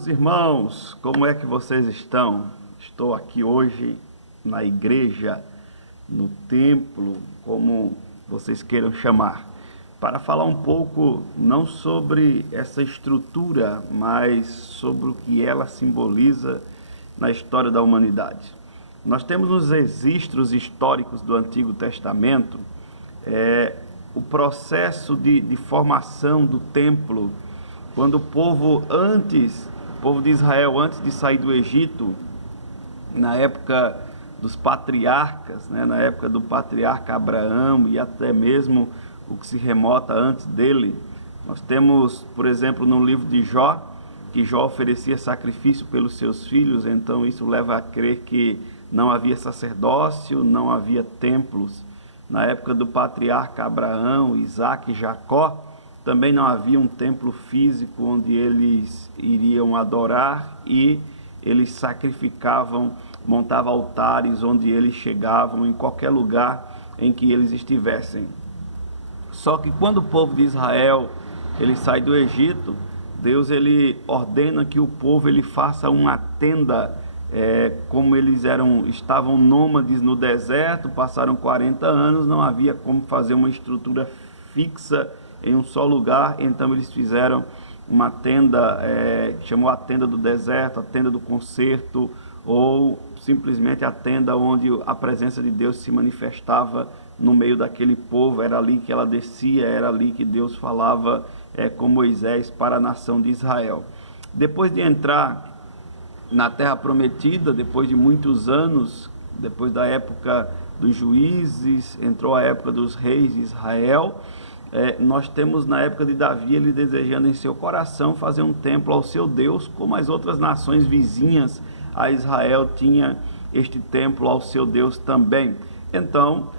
Meus irmãos, como é que vocês estão? Estou aqui hoje na igreja, no templo, como vocês queiram chamar, para falar um pouco não sobre essa estrutura, mas sobre o que ela simboliza na história da humanidade. Nós temos nos registros históricos do Antigo Testamento o processo de formação do templo, quando o povo de Israel, antes de sair do Egito, na época dos patriarcas, na época do patriarca Abraão e até mesmo o que se remota antes dele, nós temos, por exemplo, no livro de Jó, que Jó oferecia sacrifício pelos seus filhos, então isso leva a crer que não havia sacerdócio, não havia templos. Na época do patriarca Abraão, Isaac e Jacó, também não havia um templo físico onde eles iriam adorar e eles sacrificavam, montavam altares onde eles chegavam, em qualquer lugar em que eles estivessem. Só que quando o povo de Israel ele sai do Egito, Deus ele ordena que o povo ele faça uma tenda, como eles estavam nômades no deserto, passaram 40 anos, não havia como fazer uma estrutura fixa em um só lugar, então eles fizeram uma tenda, chamou a tenda do deserto, a tenda do concerto, ou simplesmente a tenda onde a presença de Deus se manifestava no meio daquele povo. Era ali que ela descia, era ali que Deus falava com Moisés para a nação de Israel. Depois de entrar na terra prometida, depois de muitos anos, depois da época dos juízes, entrou a época dos reis de Israel. Nós temos na época de Davi, ele desejando em seu coração fazer um templo ao seu Deus, como as outras nações vizinhas a Israel tinha este templo ao seu Deus também. Então,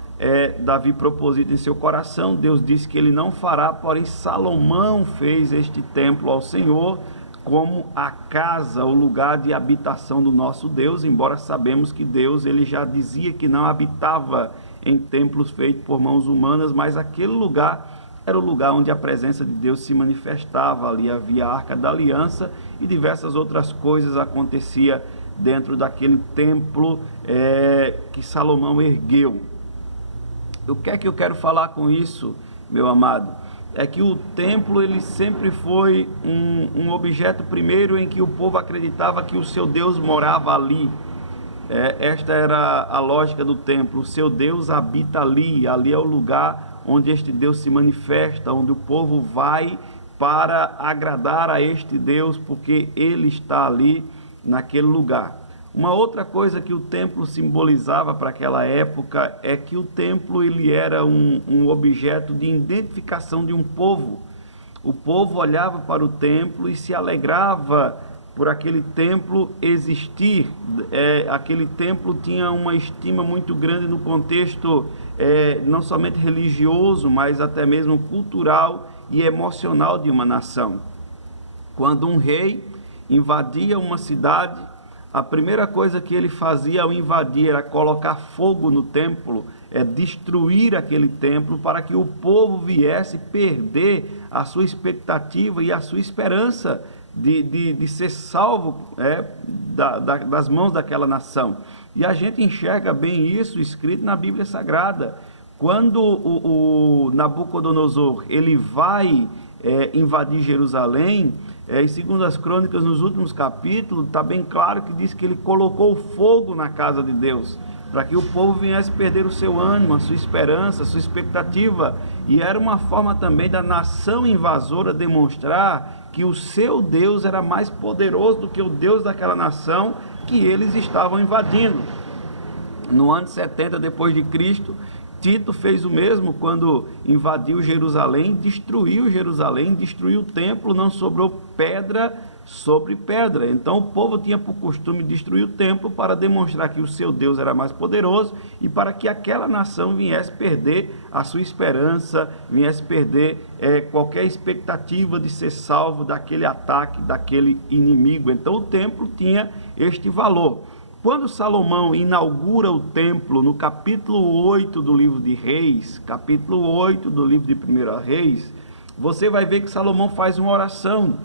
Davi proposita em seu coração, Deus disse que ele não fará, porém Salomão fez este templo ao Senhor, como a casa, o lugar de habitação do nosso Deus, embora sabemos que Deus ele já dizia que não habitava em templos feitos por mãos humanas, mas aquele lugar era o lugar onde a presença de Deus se manifestava. Ali havia a Arca da Aliança e diversas outras coisas aconteciam dentro daquele templo que Salomão ergueu. O que é que eu quero falar com isso, meu amado? É que o templo ele sempre foi um objeto primeiro em que o povo acreditava que o seu Deus morava ali. Esta era a lógica do templo, o seu Deus habita ali, ali é o lugar onde este Deus se manifesta, onde o povo vai para agradar a este Deus, porque ele está ali naquele lugar. Uma outra coisa que o templo simbolizava para aquela época é que o templo ele era um objeto de identificação de um povo. O povo olhava para o templo e se alegrava por aquele templo existir. Aquele templo tinha uma estima muito grande no contexto não somente religioso, mas até mesmo cultural e emocional de uma nação. Quando um rei invadia uma cidade, a primeira coisa que ele fazia ao invadir era colocar fogo no templo, destruir aquele templo, para que o povo viesse perder a sua expectativa e a sua esperança de ser salvo das mãos daquela nação. E a gente enxerga bem isso escrito na Bíblia Sagrada. Quando o Nabucodonosor ele vai invadir Jerusalém, em 2 Crônicas, nos últimos capítulos, está bem claro que diz que ele colocou fogo na casa de Deus, para que o povo viesse perder o seu ânimo, a sua esperança, a sua expectativa. E era uma forma também da nação invasora demonstrar que o seu Deus era mais poderoso do que o Deus daquela nação que eles estavam invadindo. No ano 70 depois de Cristo, Tito fez o mesmo quando invadiu Jerusalém, destruiu o templo, não sobrou pedra sobre pedra. Então o povo tinha por costume destruir o templo para demonstrar que o seu Deus era mais poderoso e para que aquela nação viesse perder a sua esperança, viesse perder qualquer expectativa de ser salvo daquele ataque, daquele inimigo. Então o templo tinha este valor. Quando Salomão inaugura o templo, no capítulo 8 do livro de Reis, capítulo 8 do livro de 1 Reis, você vai ver que Salomão faz uma oração.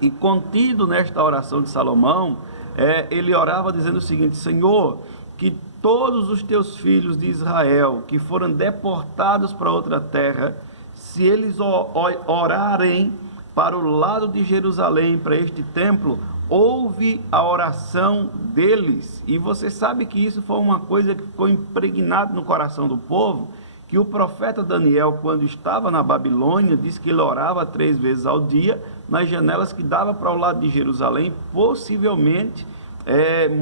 E contido nesta oração de Salomão, ele orava dizendo o seguinte: Senhor, que todos os teus filhos de Israel que foram deportados para outra terra, se eles orarem para o lado de Jerusalém, para este templo, ouve a oração deles. E você sabe que isso foi uma coisa que ficou impregnada no coração do povo, que o profeta Daniel, quando estava na Babilônia, disse que ele orava 3 vezes ao dia, nas janelas que dava para o lado de Jerusalém, possivelmente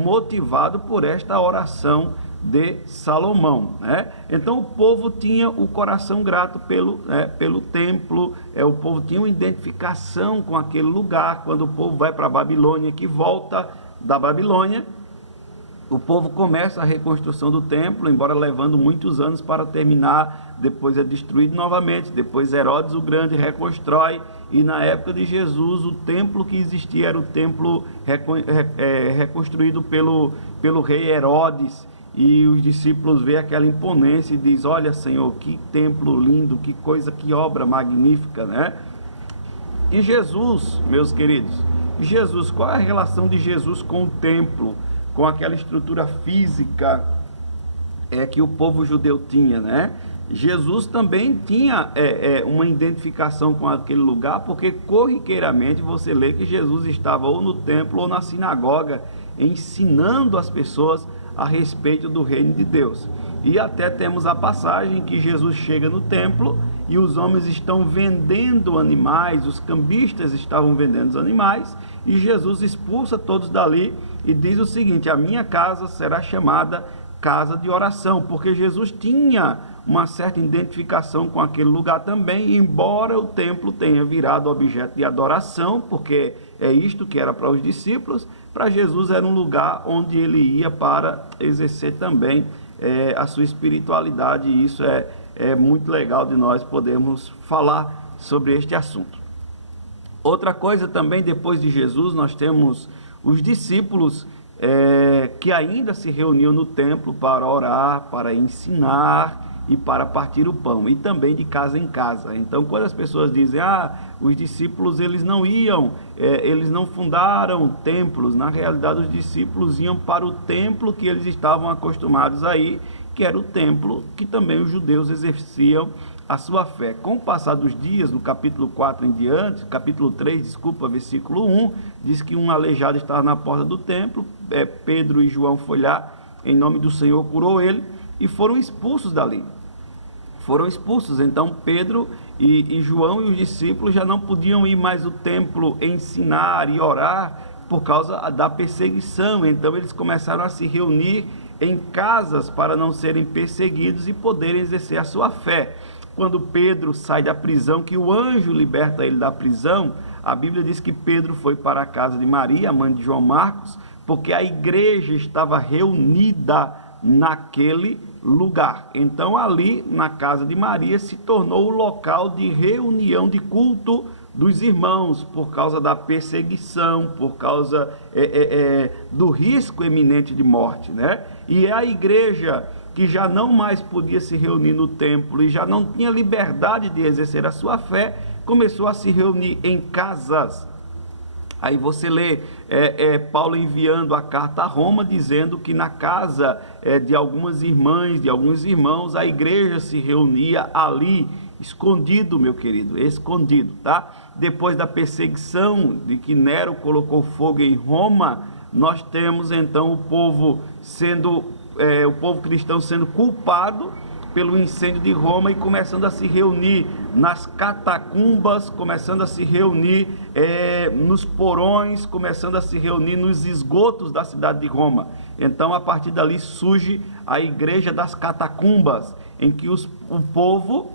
motivado por esta oração de Salomão, né? Então o povo tinha o coração grato pelo templo, o povo tinha uma identificação com aquele lugar. Quando o povo vai para a Babilônia, que volta da Babilônia, o povo começa a reconstrução do templo, embora levando muitos anos para terminar. Depois é destruído novamente, depois Herodes o Grande reconstrói, e na época de Jesus o templo que existia era o templo reconstruído pelo rei Herodes. E os discípulos veem aquela imponência e dizem: olha, Senhor, que templo lindo, que coisa, que obra magnífica, né? E Jesus, meus queridos, qual é a relação de Jesus com o templo, com aquela estrutura física que o povo judeu tinha, né? Jesus também tinha uma identificação com aquele lugar, porque corriqueiramente você lê que Jesus estava ou no templo ou na sinagoga, ensinando as pessoas a respeito do reino de Deus. E até temos a passagem que Jesus chega no templo e os homens estão vendendo animais, os cambistas estavam vendendo os animais, e Jesus expulsa todos dali e diz o seguinte: a minha casa será chamada casa de oração, porque Jesus tinha uma certa identificação com aquele lugar também, embora o templo tenha virado objeto de adoração, porque é isto que era para os discípulos. Para Jesus era um lugar onde ele ia para exercer também a sua espiritualidade, e isso é muito legal de nós podermos falar sobre este assunto. Outra coisa também, depois de Jesus, nós temos os discípulos que ainda se reuniam no templo para orar, para ensinar e para partir o pão, e também de casa em casa. Então, quando as pessoas dizem: os discípulos eles não fundaram templos, na realidade os discípulos iam para o templo que eles estavam acostumados a ir, que era o templo que também os judeus exerciam a sua fé. Com o passar dos dias, no capítulo 4 em diante, capítulo 3, versículo 1, diz que um aleijado estava na porta do templo, Pedro e João foram lá, em nome do Senhor curou ele, e foram expulsos dali. Então Pedro e João e os discípulos já não podiam ir mais ao templo ensinar e orar por causa da perseguição. Então eles começaram a se reunir em casas para não serem perseguidos e poderem exercer a sua fé. Quando Pedro sai da prisão, que o anjo liberta ele da prisão, a Bíblia diz que Pedro foi para a casa de Maria, a mãe de João Marcos, porque a igreja estava reunida naquele lugar. Então ali na casa de Maria se tornou o local de reunião, de culto dos irmãos, por causa da perseguição, por causa do risco iminente de morte, né? E é a igreja que já não mais podia se reunir no templo e já não tinha liberdade de exercer a sua fé, começou a se reunir em casas. Aí você lê Paulo enviando a carta a Roma, dizendo que na casa de algumas irmãs, de alguns irmãos, a igreja se reunia ali, escondido, meu querido, escondido, tá? Depois da perseguição de que Nero colocou fogo em Roma, nós temos então o povo cristão sendo culpado pelo incêndio de Roma e começando a se reunir nas catacumbas, começando a se reunir nos porões, começando a se reunir nos esgotos da cidade de Roma. Então, a partir dali surge a igreja das catacumbas, em que o povo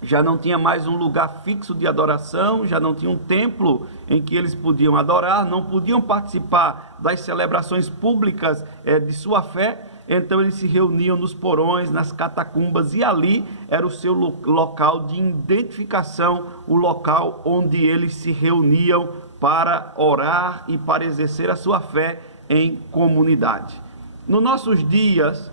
já não tinha mais um lugar fixo de adoração, já não tinha um templo em que eles podiam adorar, não podiam participar das celebrações públicas de sua fé. Então eles se reuniam nos porões, nas catacumbas, e ali era o seu local de identificação, o local onde eles se reuniam para orar e para exercer a sua fé em comunidade. nos nossos dias,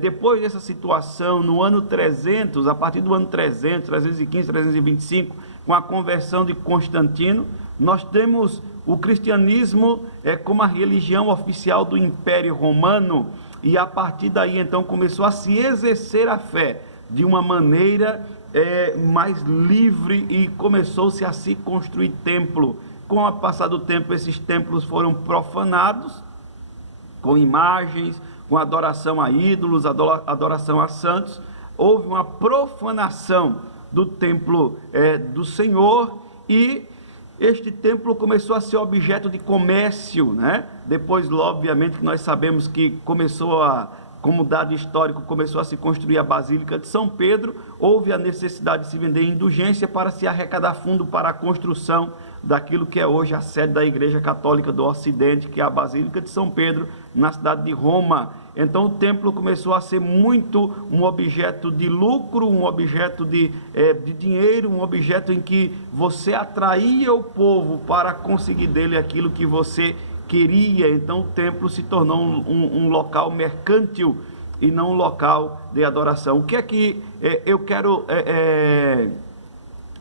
depois dessa situação, no ano 300, a partir do ano 300, 315, 325, com a conversão de Constantino, nós temos o cristianismo como a religião oficial do Império Romano, e a partir daí então começou a se exercer a fé de uma maneira mais livre, e começou-se a se construir templo. Com o passar do tempo, esses templos foram profanados, com imagens, com adoração a ídolos, adoração a santos. Houve uma profanação do templo do Senhor, e este templo começou a ser objeto de comércio, né? Depois, obviamente, que nós sabemos que como dado histórico, começou a se construir a Basílica de São Pedro. Houve a necessidade de se vender indulgência para se arrecadar fundo para a construção daquilo que é hoje a sede da Igreja Católica do Ocidente, que é a Basílica de São Pedro, na cidade de Roma. Então o templo começou a ser muito um objeto de lucro, um objeto de dinheiro, um objeto em que você atraía o povo para conseguir dele aquilo que você queria. Então o templo se tornou um local mercantil e não um local de adoração. O que é que eu quero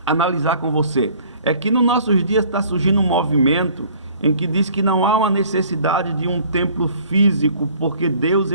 analisar com você? É que nos nossos dias está surgindo um movimento em que diz que não há uma necessidade de um templo físico, porque Deus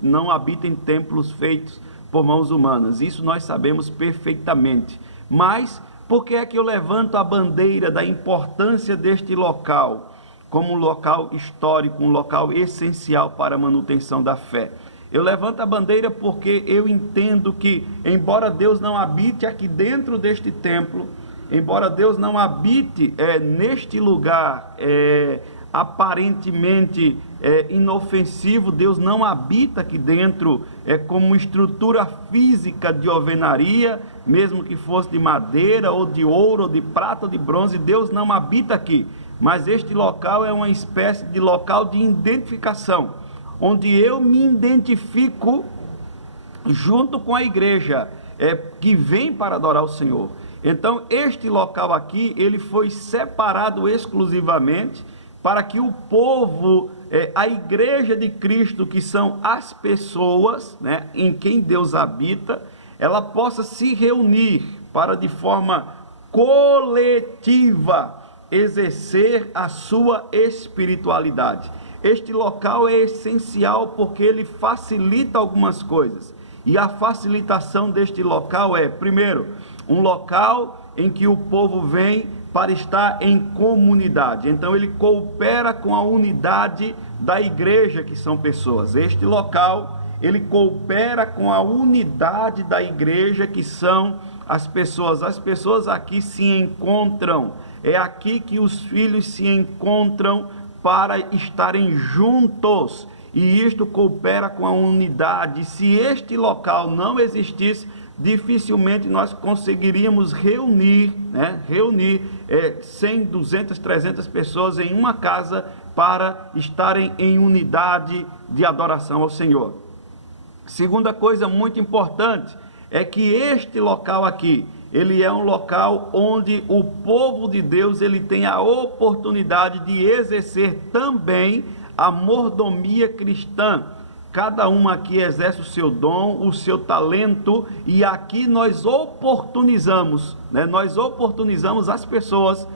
não habita em templos feitos por mãos humanas. Isso nós sabemos perfeitamente. Mas por que é que eu levanto a bandeira da importância deste local como um local histórico, um local essencial para a manutenção da fé? Eu levanto a bandeira porque eu entendo que, embora Deus não habite aqui dentro deste templo, embora Deus não habite neste lugar aparentemente inofensivo, Deus não habita aqui dentro como estrutura física de alvenaria, mesmo que fosse de madeira, ou de ouro, ou de prata, ou de bronze. Deus não habita aqui, mas este local é uma espécie de local de identificação, onde eu me identifico junto com a igreja que vem para adorar o Senhor. Então este local aqui, ele foi separado exclusivamente para que o povo, a igreja de Cristo, que são as pessoas, né, em quem Deus habita, ela possa se reunir para, de forma coletiva, exercer a sua espiritualidade. Este local é essencial porque ele facilita algumas coisas, e a facilitação deste local primeiro, um local em que o povo vem para estar em comunidade. Então ele coopera com a unidade da igreja, que são pessoas. Este local, ele coopera com a unidade da igreja, que são as pessoas. As pessoas aqui se encontram, é aqui que os filhos se encontram para estarem juntos, e isto coopera com a unidade. Se este local não existisse, dificilmente nós conseguiríamos reunir 100, 200, 300 pessoas em uma casa para estarem em unidade de adoração ao Senhor. Segunda coisa muito importante é que este local aqui, ele é um local onde o povo de Deus ele tem a oportunidade de exercer também a mordomia cristã. Cada um aqui exerce o seu dom, o seu talento, e aqui nós oportunizamos, nós oportunizamos as pessoas,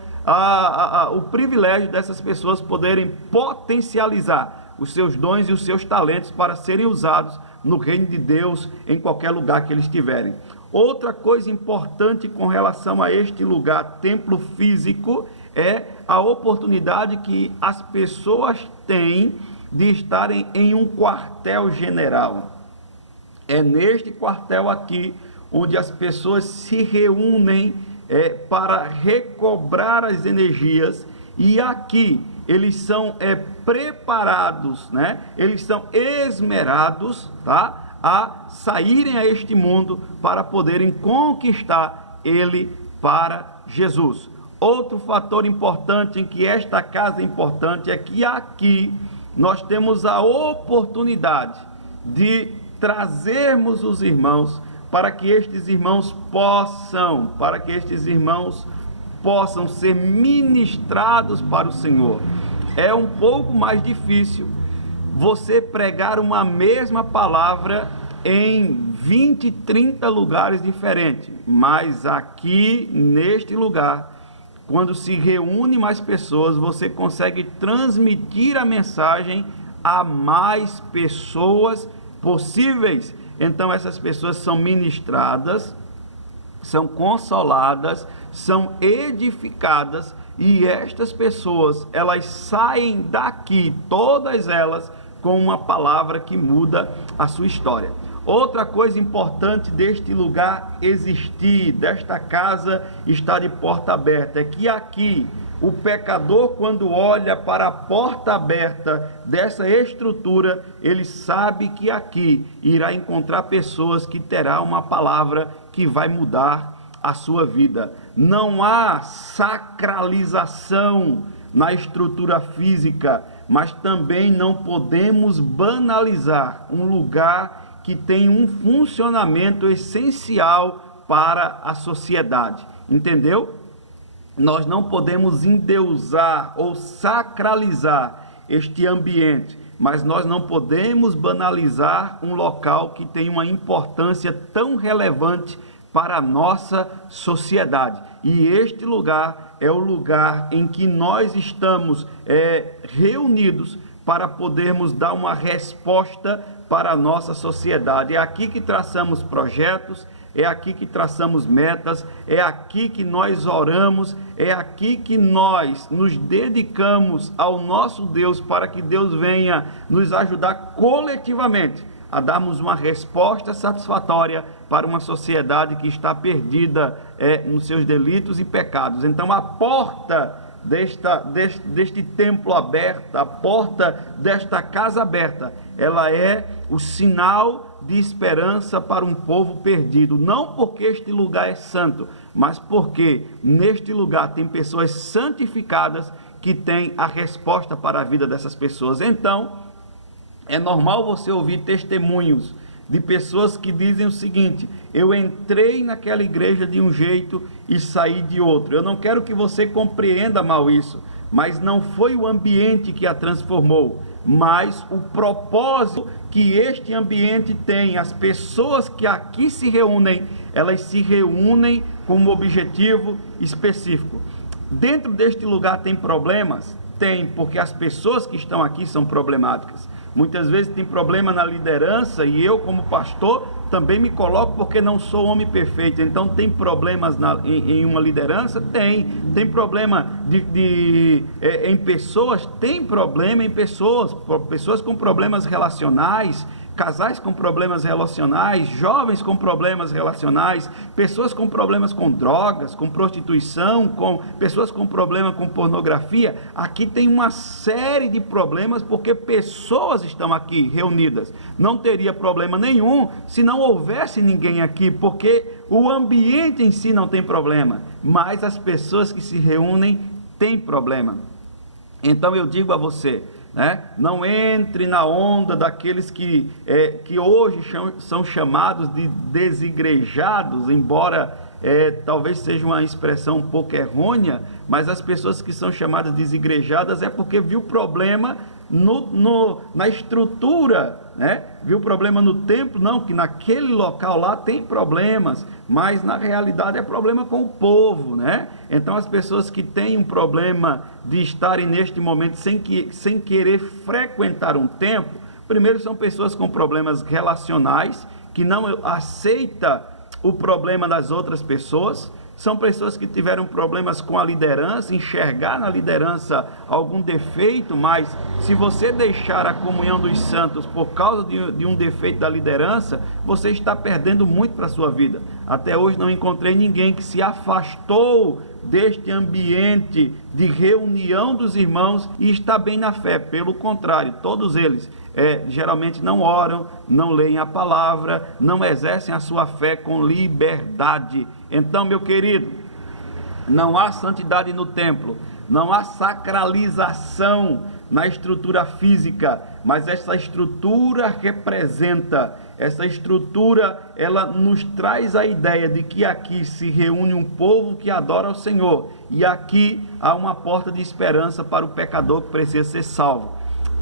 o privilégio dessas pessoas poderem potencializar os seus dons e os seus talentos para serem usados no reino de Deus em qualquer lugar que eles estiverem. Outra coisa importante com relação a este lugar, templo físico, é a oportunidade que as pessoas têm de estarem em um quartel-general. É neste quartel aqui onde as pessoas se reúnem para recobrar as energias, e aqui eles são preparados, eles são esmerados, a saírem a este mundo para poderem conquistar ele para Jesus. Outro fator importante em que esta casa é importante é que aqui nós temos a oportunidade de trazermos os irmãos para que estes irmãos possam ser ministrados para o Senhor. é um pouco mais difícil você pregar uma mesma palavra em 20, 30 lugares diferentes, mas aqui neste lugar, quando se reúne mais pessoas, você consegue transmitir a mensagem a mais pessoas possíveis. Então essas pessoas são ministradas, são consoladas, são edificadas, e estas pessoas, elas saem daqui, todas elas, com uma palavra que muda a sua história. Outra coisa importante deste lugar existir, desta casa estar de porta aberta, é que aqui o pecador, quando olha para a porta aberta dessa estrutura, ele sabe que aqui irá encontrar pessoas que terão uma palavra que vai mudar a sua vida. Não há sacralização na estrutura física, mas também não podemos banalizar um lugar que tem um funcionamento essencial para a sociedade. Entendeu? Nós não podemos endeusar ou sacralizar este ambiente, mas nós não podemos banalizar um local que tem uma importância tão relevante para a nossa sociedade. E este lugar é o lugar em que nós estamos reunidos para podermos dar uma resposta para a nossa sociedade. É aqui que traçamos projetos, é aqui que traçamos metas, é aqui que nós oramos, é aqui que nós nos dedicamos ao nosso Deus, para que Deus venha nos ajudar coletivamente a darmos uma resposta satisfatória para uma sociedade que está perdida nos seus delitos e pecados. Então a porta deste templo aberto, a porta desta casa aberta, ela é o sinal de esperança para um povo perdido, não porque este lugar é santo, mas porque neste lugar tem pessoas santificadas que têm a resposta para a vida dessas pessoas. Então, é normal você ouvir testemunhos de pessoas que dizem o seguinte: eu entrei naquela igreja de um jeito e saí de outro. Eu não quero que você compreenda mal isso, mas não foi o ambiente que a transformou, mas o propósito que este ambiente tem. As pessoas que aqui se reúnem, elas se reúnem com um objetivo específico. Dentro deste lugar tem problemas? Tem, porque as pessoas que estão aqui são problemáticas. Muitas vezes tem problema na liderança, e eu, como pastor, também me coloco, porque não sou homem perfeito. Então tem problemas em uma liderança? Tem problema em pessoas? Tem problema em pessoas com problemas relacionais, casais com problemas relacionais, jovens com problemas relacionais, pessoas com problemas com drogas, com prostituição, pessoas com problema com pornografia. Aqui tem uma série de problemas, porque pessoas estão aqui reunidas. Não teria problema nenhum se não houvesse ninguém aqui, porque o ambiente em si não tem problema, mas as pessoas que se reúnem têm problema. Então eu digo a você, não entre na onda daqueles que hoje são chamados de desigrejados, embora talvez seja uma expressão um pouco errônea, mas as pessoas que são chamadas desigrejadas é porque viu problema na estrutura, viu problema no templo. Não, que naquele local lá tem problemas, mas na realidade é problema com o povo, Então as pessoas que têm um problema de estarem neste momento sem querer frequentar um templo, primeiro são pessoas com problemas relacionais, que não aceita o problema das outras pessoas. São pessoas que tiveram problemas com a liderança, enxergar na liderança algum defeito, mas se você deixar a comunhão dos santos por causa de um defeito da liderança, você está perdendo muito para a sua vida. Até hoje não encontrei ninguém que se afastou deste ambiente de reunião dos irmãos e está bem na fé. Pelo contrário, todos eles geralmente não oram, não leem a palavra, não exercem a sua fé com liberdade. Então, meu querido, não há santidade no templo, não há sacralização na estrutura física, mas essa estrutura representa, essa estrutura, ela nos traz a ideia de que aqui se reúne um povo que adora ao Senhor, e aqui há uma porta de esperança para o pecador que precisa ser salvo.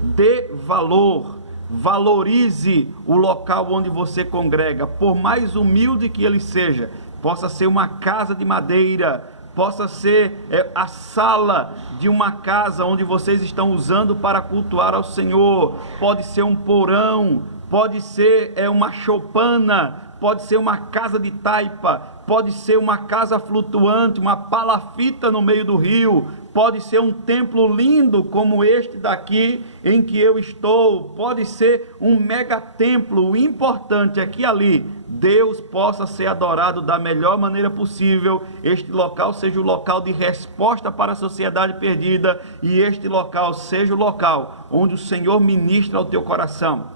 Dê valor, valorize o local onde você congrega, por mais humilde que ele seja, possa ser uma casa de madeira, possa ser a sala de uma casa onde vocês estão usando para cultuar ao Senhor, pode ser um porão, pode ser uma choupana, pode ser uma casa de taipa, pode ser uma casa flutuante, uma palafita no meio do rio, pode ser um templo lindo como este daqui em que eu estou, pode ser um mega templo. O importante é que ali Deus possa ser adorado da melhor maneira possível, este local seja o local de resposta para a sociedade perdida, e este local seja o local onde o Senhor ministra ao teu coração.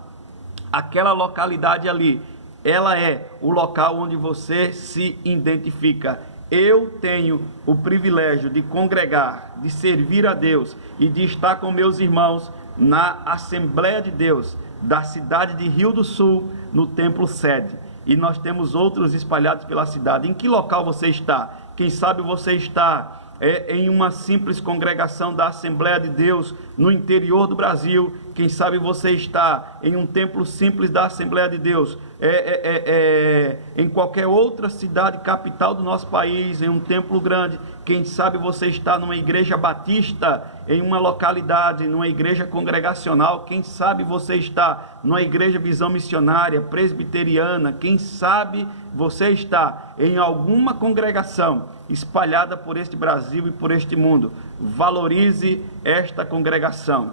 Aquela localidade ali, ela é o local onde você se identifica. Eu tenho o privilégio de congregar, de servir a Deus e de estar com meus irmãos na Assembleia de Deus da cidade de Rio do Sul, no templo sede. E nós temos outros espalhados pela cidade. Em que local você está? Quem sabe você está em uma simples congregação da Assembleia de Deus no interior do Brasil. Quem sabe você está em um templo simples da Assembleia de Deus em qualquer outra cidade capital do nosso país, em um templo grande. Quem sabe você está numa igreja batista, em uma localidade, numa igreja congregacional. Quem sabe você está numa igreja visão missionária, presbiteriana. Quem sabe você está em alguma congregação espalhada por este Brasil e por este mundo. Valorize esta congregação.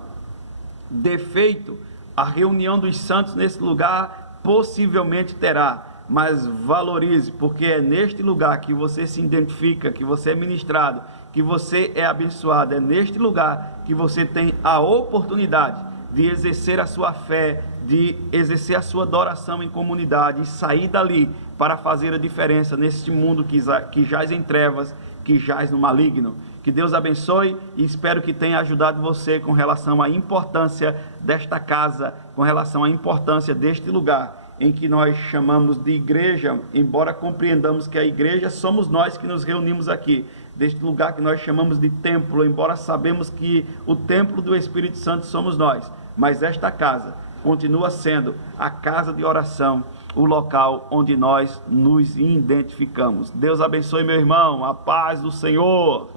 Defeito, a reunião dos santos nesse lugar possivelmente terá, mas valorize, porque é neste lugar que você se identifica, que você é ministrado, que você é abençoado. É neste lugar que você tem a oportunidade de exercer a sua fé, de exercer a sua adoração em comunidade e sair dali para fazer a diferença neste mundo que jaz em trevas, que jaz no maligno. Que Deus abençoe e espero que tenha ajudado você com relação à importância desta casa, com relação à importância deste lugar em que nós chamamos de igreja, embora compreendamos que a igreja somos nós que nos reunimos aqui, deste lugar que nós chamamos de templo, embora sabemos que o templo do Espírito Santo somos nós, mas esta casa continua sendo a casa de oração, o local onde nós nos identificamos. Deus abençoe, meu irmão, a paz do Senhor.